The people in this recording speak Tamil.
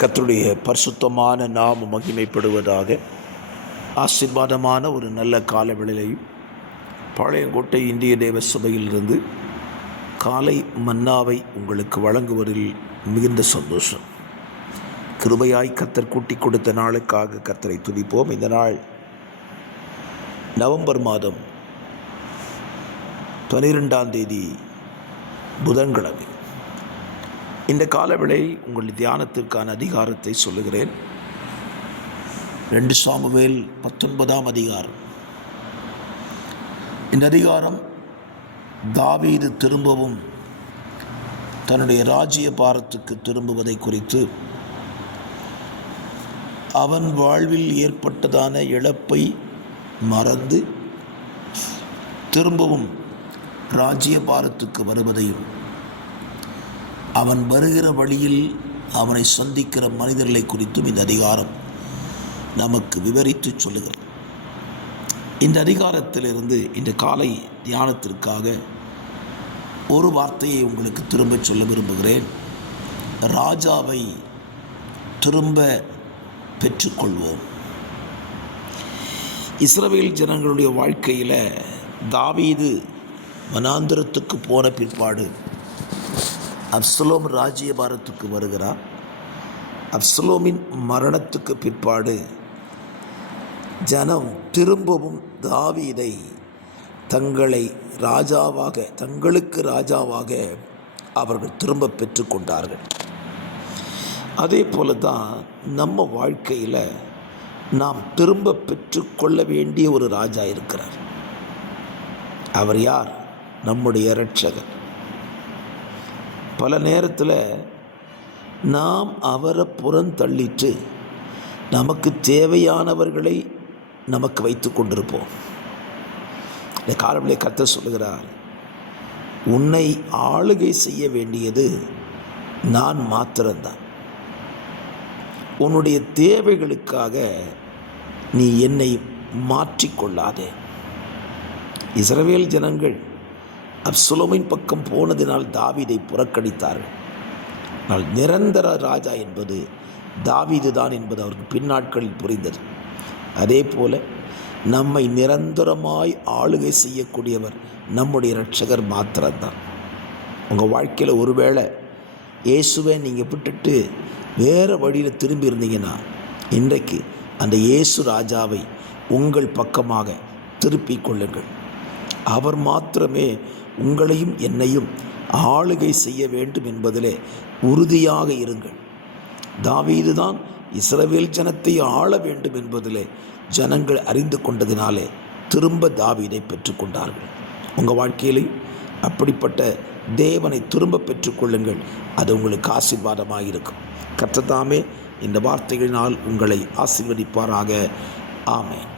கர்த்தருடைய பரிசுத்தமான நாமம் மகிமைப்படுவதாக. ஆசீர்வாதமான ஒரு நல்ல காலவேளையிலையும் பாளையங்கோட்டை இந்திய தேவ சபையிலிருந்து காலை மன்னாவை உங்களுக்கு வழங்குவதில் மிகுந்த சந்தோஷம். கிருபையாய் கர்த்தர் கூட்டி கொடுத்த நாளுக்காக கர்த்தரை துதிப்போம். இந்த நாள் நவம்பர் மாதம் 12ஆம் தேதி புதன்கிழமை. இந்த காலவேளை உங்கள் தியானத்திற்கான அதிகாரத்தை சொல்லுகிறேன். 2 சாமுவேல் 19ஆம் அதிகாரம். இந்த அதிகாரம் தாவீது திரும்பவும் தன்னுடைய ராஜ்ய பாரத்துக்கு திரும்புவதை குறித்து, அவன் வாழ்வில் ஏற்பட்டதான இழப்பை மறந்து திரும்பவும் ராஜ்ய பாரத்துக்கு வருவதையும், அவன் வருகிற வழியில் அவனை சந்திக்கிற மனிதர்களை குறித்தும் இந்த அதிகாரம் நமக்கு விவரித்து சொல்லுகிறது. இந்த அதிகாரத்திலிருந்து இந்த காலை தியானத்திற்காக ஒரு வார்த்தையை உங்களுக்கு திரும்ப சொல்ல விரும்புகிறேன். ராஜாவை திரும்ப பெற்றுக்கொள்வோம். இஸ்ரவேல் ஜனங்களுடைய வாழ்க்கையில் தாவீது வனாந்திரத்துக்கு போன பிற்பாடு அப்சலோம் ராஜ்யபாரத்துக்கு வருகிறார். அப்சலோமின் மரணத்துக்கு பிற்பாடு ஜனம் திரும்பவும் தாவீதை தங்களுக்கு ராஜாவாக அவர்கள் திரும்ப பெற்றுக்கொண்டார்கள். அதே போல தான் நம்ம வாழ்க்கையில் நாம் திரும்ப பெற்றுக்கொள்ள வேண்டிய ஒரு ராஜா இருக்கிறார். அவர் யார்? நம்முடைய இரட்சகர். பல நேரத்தில் நாம் அவரை புறந்தள்ளிட்டு நமக்கு தேவையானவர்களை நமக்கு வைத்து கொண்டிருப்போம். இந்த காலத்திலே கர்த்தர் சொல்லுகிறார், உன்னை ஆளுகை செய்ய வேண்டியது நான் மாத்திரம்தான். உன்னுடைய தேவைகளுக்காக நீ என்னை மாற்றிக்கொள்ளாதே. இஸ்ரவேல் ஜனங்கள் அப்சலோமின் பக்கம் போனதினால் தாவீதை புறக்கணித்தார்கள். ஆனால் நிரந்தர ராஜா என்பது தாவீது தான் என்பது அவருக்கு பின்னாட்களில் புரிந்தது. அதே போல நம்மை நிரந்தரமாய் ஆளுகை செய்யக்கூடியவர் நம்முடைய இரட்சகர் மாத்திரம்தான். உங்கள் வாழ்க்கையில் ஒருவேளை இயேசுவை நீங்கள் விட்டுட்டு வேறு வழியில் திரும்பி இருந்தீங்கன்னா, இன்றைக்கு அந்த இயேசு ராஜாவை உங்கள் பக்கமாக திருப்பிக் கொள்ளுங்கள். அவர் மாத்திரமே உங்களையும் என்னையும் ஆளுகை செய்ய வேண்டும் என்பதிலே உறுதியாக இருங்கள். தாவீது தான் இஸ்ரவேல் ஜனத்தை ஆள வேண்டும் என்பதிலே ஜனங்கள் அறிந்து கொண்டதினாலே திரும்ப தாவீதை பெற்றுக்கொண்டார்கள். உங்கள் வாழ்க்கையிலையும் அப்படிப்பட்ட தேவனை திரும்ப பெற்றுக்கொள்ளுங்கள். அது உங்களுக்கு ஆசீர்வாதமாக இருக்கும். கர்த்தர் தாமே இந்த வார்த்தைகளினால் உங்களை ஆசீர்வதிப்பாராக. ஆமென்.